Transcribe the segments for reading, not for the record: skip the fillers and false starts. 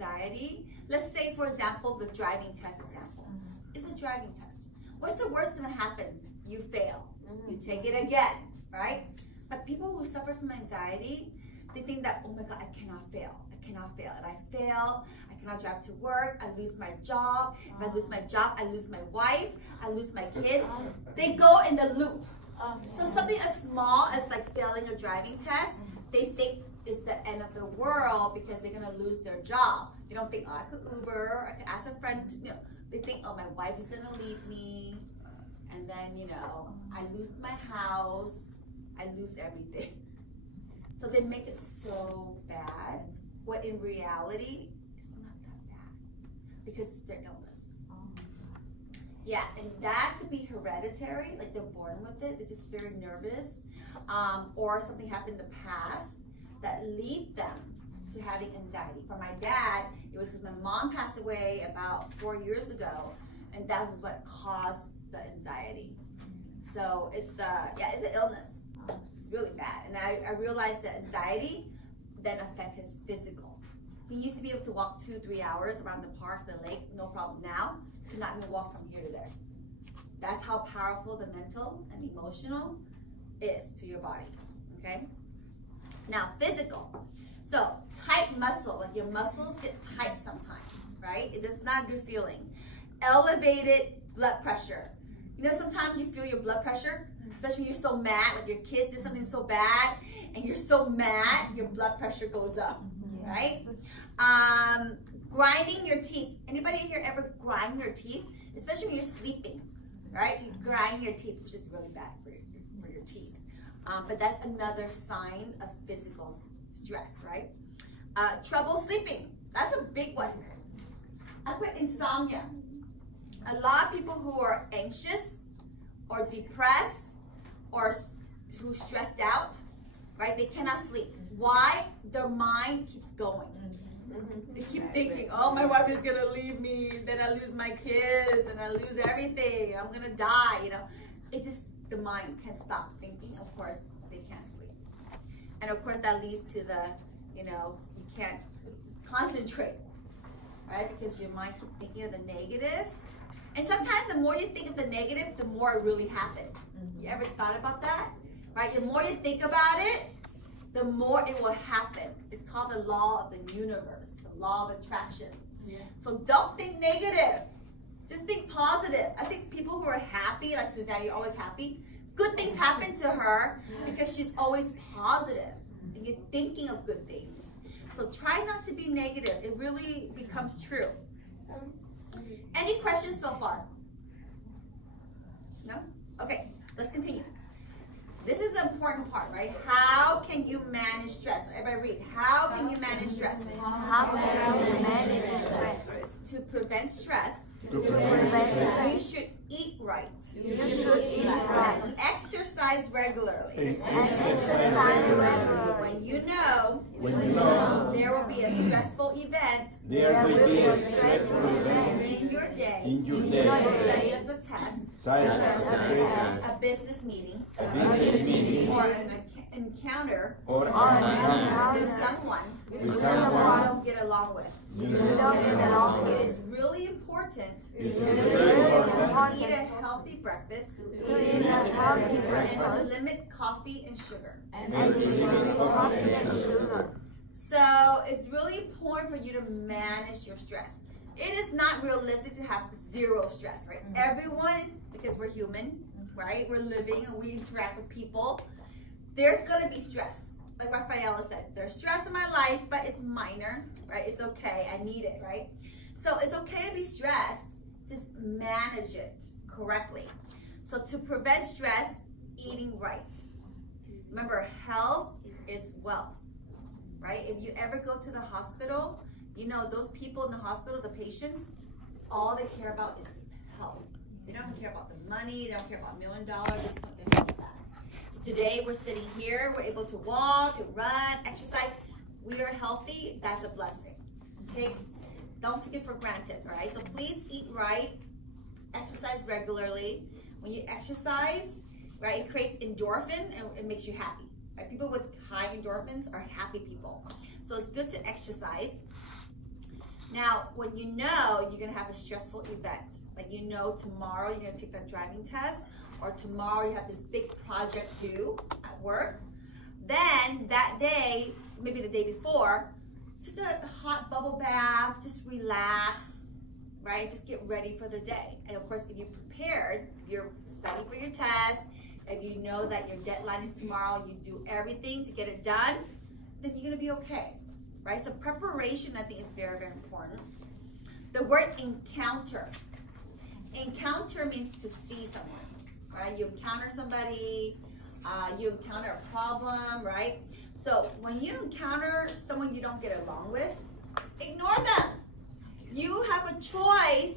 anxiety, let's say, for example, the driving test example. It's a driving test. What's the worst going to happen? You fail. You take it again, right? But people who suffer from anxiety, they think that, oh my God, I cannot fail. I cannot fail. If I fail, I cannot drive to work. I lose my job. If I lose my job, I lose my wife. I lose my kids. They go in the loop. So something as small as like failing a driving test, they think is the end of the world because they're going to lose their job. They don't think, oh, I could Uber, I could ask a friend. You know, they think, oh, my wife is going to leave me. And then, you know, I lose my house. I lose everything. So they make it so bad, when in reality, it's not that bad because it's their illness. Yeah, and that could be hereditary, like they're born with it, they're just very nervous, or something happened in the past that lead them to having anxiety. For my dad, it was because my mom passed away about 4 years ago, and that was what caused the anxiety. So it's yeah, it's an illness. It's really bad. And I realized that anxiety then affects his physical. He used to be able to walk 2-3 hours around the park, the lake, no problem. Now, he cannot even walk from here to there. That's how powerful the mental and emotional is to your body, okay? Now, physical. So, tight muscle, like your muscles get tight sometimes, right? It is not a good feeling. Elevated blood pressure. You know, sometimes you feel your blood pressure, especially when you're so mad, like your kids did something so bad, and you're so mad, your blood pressure goes up, right? Grinding your teeth. Anybody here ever grind your teeth? Especially when you're sleeping, right? You grind your teeth, which is really bad for your teeth. But that's another sign of physical stress, right? Trouble sleeping. That's a big one. I put insomnia. A lot of people who are anxious or depressed or who stressed out, right? They cannot sleep. Why? Their mind keeps going. They keep thinking, oh, my wife is gonna leave me, then I lose my kids, and I lose everything, I'm gonna die, you know. It just, the mind can't stop thinking. Of course, they can't sleep. And of course, that leads to the, you know, you can't concentrate, right? Because your mind keeps thinking of the negative. And sometimes the more you think of the negative, the more it really happens. You ever thought about that? Right? The more you think about it, the more it will happen. It's called the law of the universe, the law of attraction. Yeah. So don't think negative. Just think positive. I think people who are happy, like Suzanne, you're always happy. Good things happen to her because she's always positive. And you're thinking of good things. So try not to be negative. It really becomes true. Any questions so far? No? Okay, let's continue. This is the important part, right? How can you manage stress? Everybody read. How can you manage stress? How can you manage stress? To prevent stress, you should eat right. You should eat right. And exercise regularly. Exercise regularly. When you know there will be a stressful event in your day, such as a test, a business meeting, or an encounter with someone you don't get along with. It is really important to eat a healthy breakfast and to limit coffee and sugar. So it's really important for you to manage your stress. It is not realistic to have zero stress, right? Everyone, because we're human, right? We're living and we interact with people. There's gonna be stress. Like Rafaela said, there's stress in my life, but it's minor, right? It's okay, I need it, right? So it's okay to be stressed, just manage it correctly. So to prevent stress, eating right. Remember, health is wealth, right? If you ever go to the hospital, you know, those people in the hospital, the patients, all they care about is health. They don't care about the money, they don't care about $1 million, they just want their health back. Today we're sitting here, we're able to walk and run, exercise. We are healthy, that's a blessing. Don't take it for granted, all right? So please eat right, exercise regularly. When you exercise, right, it creates endorphin and it makes you happy. Right? People with high endorphins are happy people. So it's good to exercise. Now, when you know you're gonna have a stressful event, like you know tomorrow you're gonna take that driving test, or tomorrow you have this big project due at work, then that day, maybe the day before, take a hot bubble bath, just relax, right? Just get ready for the day. And of course, if you're prepared, if you're studying for your test, if you know that your deadline is tomorrow, you do everything to get it done, then you're gonna be okay, right? So preparation, I think, is very, very important. The word encounter. Encounter means to see someone, right? You encounter somebody, you encounter a problem, right? So when you encounter someone you don't get along with, ignore them. You have a choice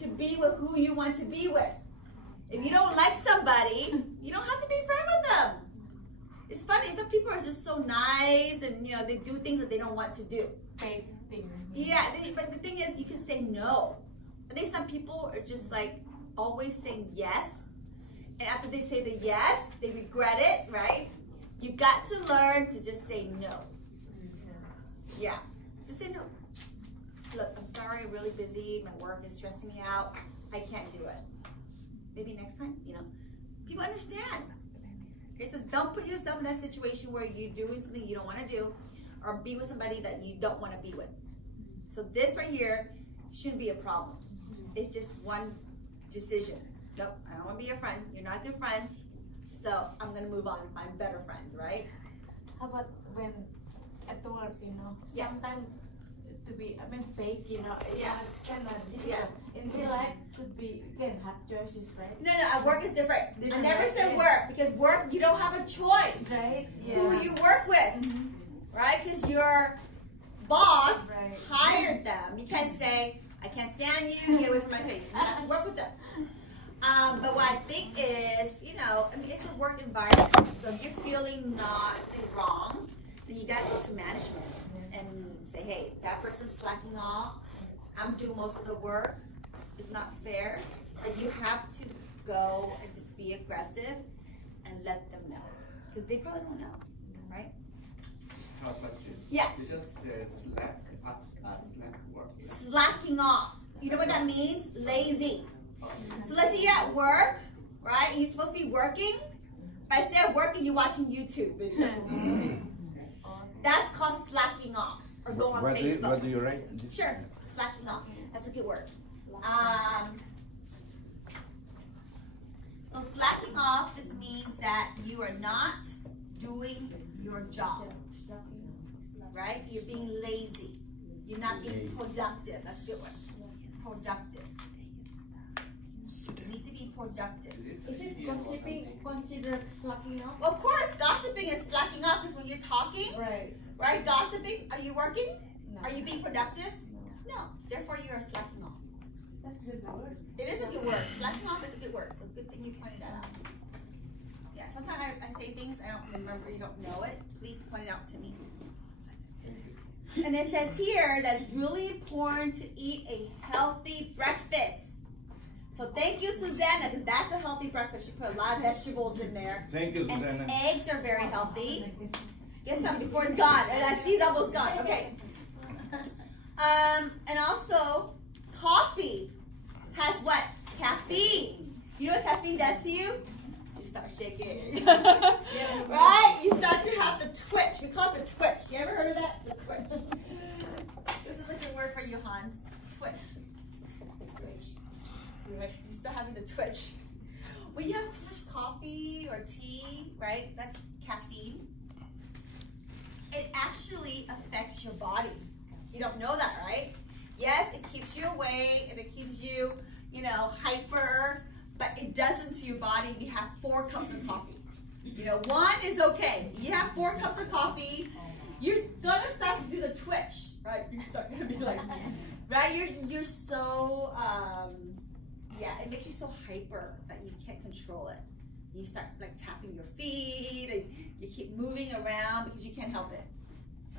to be with who you want to be with. If you don't like somebody, you don't have to be friends with them. It's funny, some people are just so nice and they do things that they don't want to do. Fake thing. Yeah, but the thing is, you can say no. I think some people are just like always saying yes. And after they say the yes, they regret it, right? You got to learn to just say no. Yeah, just say no. Look, I'm sorry, I'm really busy. My work is stressing me out. I can't do it. Maybe next time, people understand. Okay, so don't put yourself in that situation where you're doing something you don't want to do, or be with somebody that you don't want to be with. So this right here shouldn't be a problem. It's just one decision. Nope, I don't want to be your friend. You're not a good friend. So I'm going to move on and find better friends, right? How about when at work, Yeah. sometimes to be, fake, Yeah. it's kind of difficult. Yeah. In real life, could be, you can have choices, right? No, at work is different. I never right? said Yeah. work, because work, you don't have a choice Right? who you work with, right? Because your boss Right. hired them. You can't say, I can't stand you, get away from my face. You have to work with them. But what I think is, it's a work environment. So if you're feeling not wrong, then you got to go to management and say, hey, that person's slacking off. I'm doing most of the work. It's not fair. But you have to go and just be aggressive and let them know. Because they probably don't know, right? I have a question. Yeah. You just said slack work. Slacking off. You know what that means? Lazy. So let's say you're at work, right? And you're supposed to be working, but instead of working, you're watching YouTube videos. That's called slacking off, or go on Facebook. What do you write? Sure, slacking off. That's a good word. So slacking off just means that you are not doing your job, right? You're being lazy. You're not being productive. That's a good word. Productive. You need to be productive. Is it gossiping considered slacking off? Of course, gossiping is slacking off because when you're talking, right? Gossiping, are you working? No. Are you being productive? No. Therefore, you are slacking off. That's a good word. It is a good word. Slacking off is a good word. So good thing you pointed that out. Yeah, sometimes I say things I don't remember, you don't know it. Please point it out to me. And it says here that it's really important to eat a healthy breakfast. So thank you, Susanna, because that's a healthy breakfast. She put a lot of vegetables in there. Thank you, And Susanna. eggs are very healthy. Get some before it's gone. And I see it's almost gone. Okay. And also, coffee has what? Caffeine. You know what caffeine does to you? You start shaking. Right? You start to have the twitch. We call it the twitch. You ever heard of that? The twitch. This is a good word for you, Hans. Twitch. You start having the twitch. When you have too much coffee or tea, right? That's caffeine. It actually affects your body. You don't know that, right? Yes, it keeps you awake and it keeps you, hyper, but it doesn't to your body. You have 4 cups of coffee. 1 is okay. You have 4 cups of coffee, you're gonna start to do the twitch, right? You start gonna be like, right? You're so, it makes you so hyper that you can't control it. You start like tapping your feet and you keep moving around because you can't help it,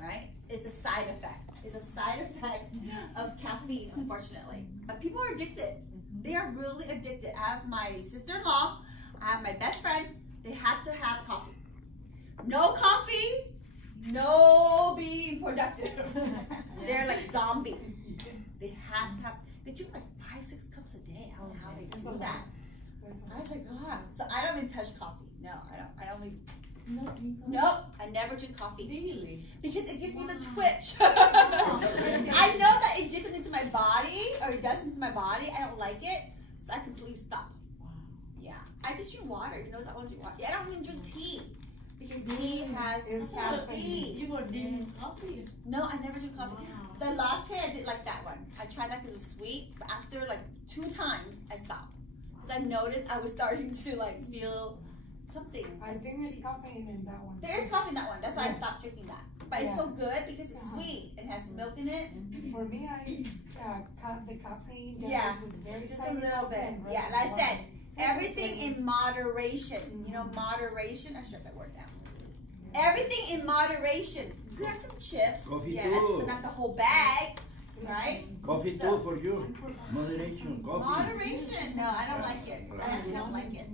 right? It's a side effect. It's a side effect of caffeine, unfortunately. But people are addicted. They are really addicted. I have my sister-in-law, I have my best friend, they have to have coffee. No coffee, no being productive. They're like zombies. They have to have, they drink like 5-6 cups a day. I don't know how they do that. I was like, God. So I don't even touch coffee. No, I don't even. Nope, I never drink coffee. Really? Because it gives me the twitch. I know that it does something to my body, or it does something to my body. I don't like it, so I completely stop. Yeah, I just drink water. You know, I always drink water. I don't even drink tea because tea has caffeine. You were drinking coffee? No, I never drink coffee. Wow. The latte, I did like that one. I tried that because it was sweet, but after like 2 times, I stopped because I noticed I was starting to like feel something. I think it's caffeine in that one. There is coffee in that one. That's why I stopped drinking that. But it's so good because it's sweet and has milk in it. For me, I cut the caffeine just with very Just a tiny little bit. and Yeah, like I said, everything in moderation. You know, moderation. I shut that word down. Everything in moderation. You can have some chips. Coffee yes, too. but not the whole bag. Right? Coffee So- too for you. Moderation, coffee. Moderation. No, I don't like it. I actually don't like it.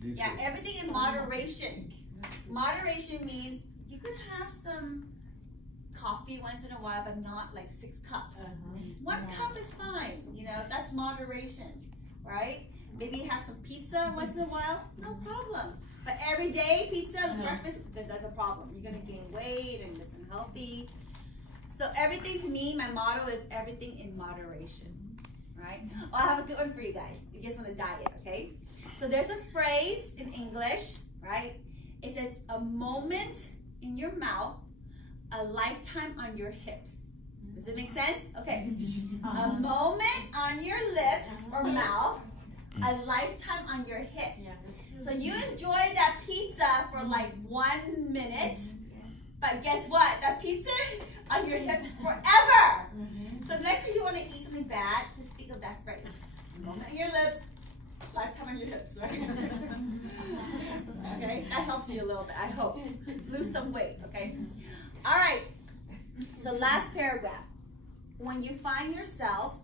This Yeah, everything in moderation. Moderation means you can have some coffee once in a while, but not like 6 cups. 1 cup is fine. You know, that's moderation, right? Maybe have some pizza once in a while, no problem. But every day pizza, breakfast, that's a problem. You're gonna gain weight and it's unhealthy. So everything to me, my motto is everything in moderation, right? Oh, I have a good one for you guys. You guys want to diet, okay? So there's a phrase in English, right? It says, a moment in your mouth, a lifetime on your hips. Does it make sense? Okay. A moment on your lips or mouth, a lifetime on your hips. So you enjoy that pizza for like 1 minute, but guess what? That pizza on your hips forever. So next time you want to eat something bad, just think of that phrase. Moment on your lips, lifetime on your hips, right? Okay, that helps you a little bit, I hope. Lose some weight, okay? All right, so last paragraph. When you find yourself